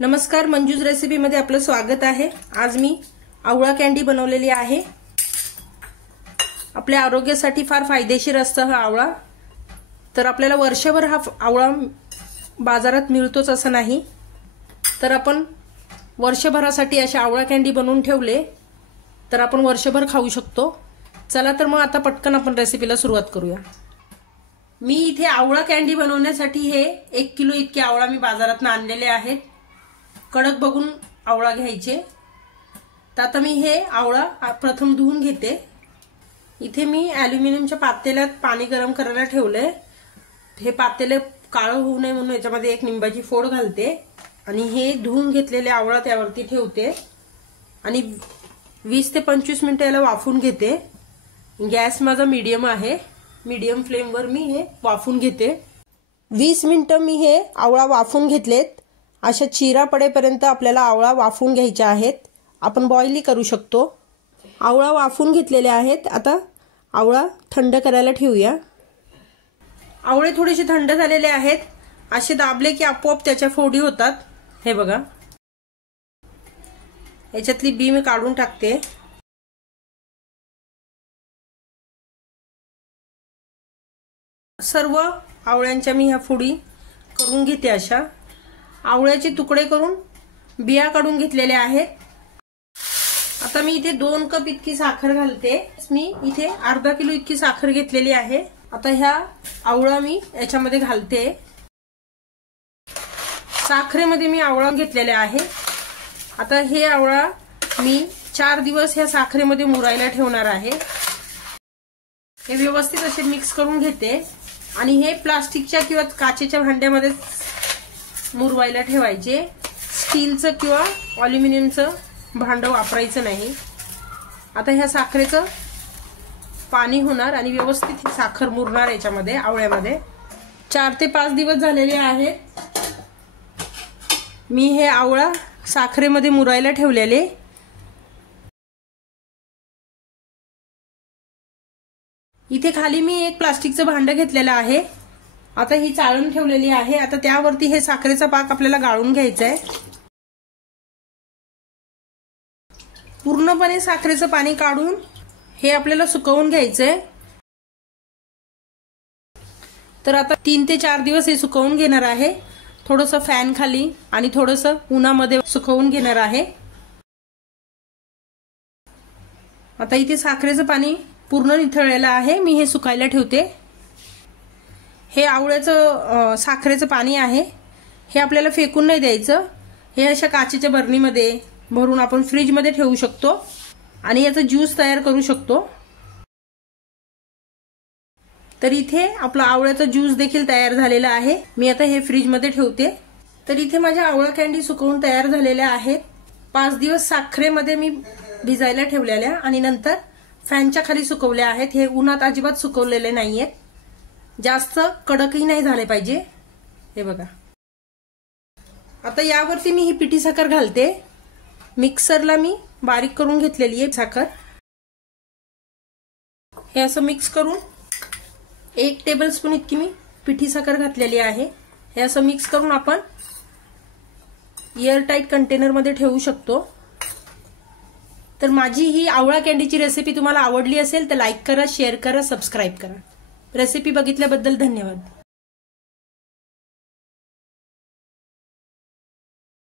नमस्कार, मंजूज रेसिपी मध्ये आपलं स्वागत आहे। आज मी आवळा कॅन्डी बनवलेली आहे। आपल्या आरोग्यासाठी फार फायदेशीर असतं हा आवळा। तर आपल्याला वर्षभर हा आवळा बाजारात मिळतोच असं नाही, तर आपण वर्षभरासाठी अशा आवळा कॅन्डी बनवून ठेवले तर आपण वर्षभर खाऊ शकतो। चला तर मग आता पटकन आपण रेसिपीला सुरुवात करूया। मी इथे आवळा कॅन्डी बनवण्यासाठी हे 1 किलो इतके आवळा मी बाजारातून आणलेले आहेत। कडक बघून आवळा घ्यायचे। तर आता मी हे आवळा प्रथम धुवून घेते। इथे मी ॲल्युमिनियमच्या पातेल्यात पाणी गरम करायला ठेवले। हे पातेले काळं होऊ नये म्हणून याच्यामध्ये एक निंबाची फोड घालते आणि हे धुवून घेतलेले आवळा त्यावरती ठेवते आणि 20 ते 25 मिनिटं याला वाफवून घेते। गॅस माझा मीडियम आहे। मीडियम फ्लेमवर मी हे वाफवून घेते। 20 मिनिटं मी हे आवळा वाफवून घेतलेत। अशा चिरा पडेपर्यंत आपल्याला आवळा वाफवून घ्यायचे आहेत। आपण बॉइलही करू शकतो। आवळा वाफवून घेतलेले आहेत। आता आवळा थंड करायला ठेवूया। आवळे थोडेसे थंड झालेले आहेत। असे दाबले की आपोआप त्याच्या फोडी होतात। हे बघा, याच्यातली बी मी काढून टाकते। सर्व आवळ्यांच्या मी ह्या फोडी करून घेते। अशा आवळ्याचे तुकडे करून बिया काढून घेतलेले आहेत। आता मी इथे 2 कप इतकी साखर घालते। मी इथे अर्धा किलो इतकी साखर घेतलेली आहे। आता ह्या आवळा मी याच्यामध्ये घालते। साखरेमध्ये मी आवळा घेतलेला आहे। आता हे आवळा मी 4 दिवस ह्या साखरेमध्ये मुरायला ठेवणार आहे। हे व्यवस्थित असे मिक्स करून घेते आणि हे प्लास्टिकच्या किंवा काचेच्या भांड्यामध्ये मुरवायला ठेवायचे। स्टीलचं किंवा ॲल्युमिनियमचं भांडं वापरायचं नाही। आता ह्या साखरेचं पाणी होणार आणि व्यवस्थित ही साखर मुरणार याच्यामध्ये आवळ्यामध्ये। 4 ते 5 दिवस झालेले आहेत। मी हे आवळा साखरेमध्ये मुरायला ठेवलेले। इथे खाली मी एक प्लास्टिकचं भांडं घेतलेलं आहे। आता ही चाळण ठेवलेली आहे। आता त्यावरती हे साखरेचा पाक आपल्याला गाळून घ्यायचा आहे। पूर्णपणे साखरेचं पाणी काढून हे आपल्याला सुकवून घ्यायचंय। तर आता 3 ते 4 दिवस हे सुकवून घेणार आहे। थोडंसं फॅन खाली आणि थोडंसं उन्हामध्ये सुकवून घेणार आहे। आता इथे साखरेचं पाणी पूर्ण निथळलेलं आहे। मी हे सुकायला ठेवते। हे आवळ्याचं साखरेचं पाणी आहे। हे आपल्याला फेकून नाही द्यायचं। हे अशा काचेच्या बरणीमध्ये भरून आपण फ्रीजमध्ये ठेवू शकतो आणि याचा ज्यूस तयार करू शकतो। तर इथे आपला आवळ्याचा ज्यूस देखील तयार झालेला आहे। मी आता हे फ्रीजमध्ये ठेवते। तर इथे माझ्या आवळा कॅन्डी सुकवून तयार झालेल्या आहेत। 5 दिवस साखरेमध्ये मी भिजायला ठेवलेल्या आणि नंतर फॅनच्या खाली सुकवल्या आहेत। हे उन्हात अजिबात सुकवलेले नाहीयेत। जास्त कडकही नाही झाले पाहिजे। हे बघा, आता यावरती मी ही पिठी साखर घालते। मिक्सरला मी बारीक करून घेतलेली आहे साखर। हे असं मिक्स करून 1 टेबलस्पून इतकी मी पिठी साखर घातलेली आहे। हे असं मिक्स करून आपण एअरटाईट कंटेनरमध्ये ठेवू शकतो। तर माझी ही आवळा कॅन्डीची रेसिपी तुम्हाला आवडली असेल तर लाईक करा, शेअर करा, सबस्क्राईब करा। रेसिपी बघितल्याबद्दल धन्यवाद।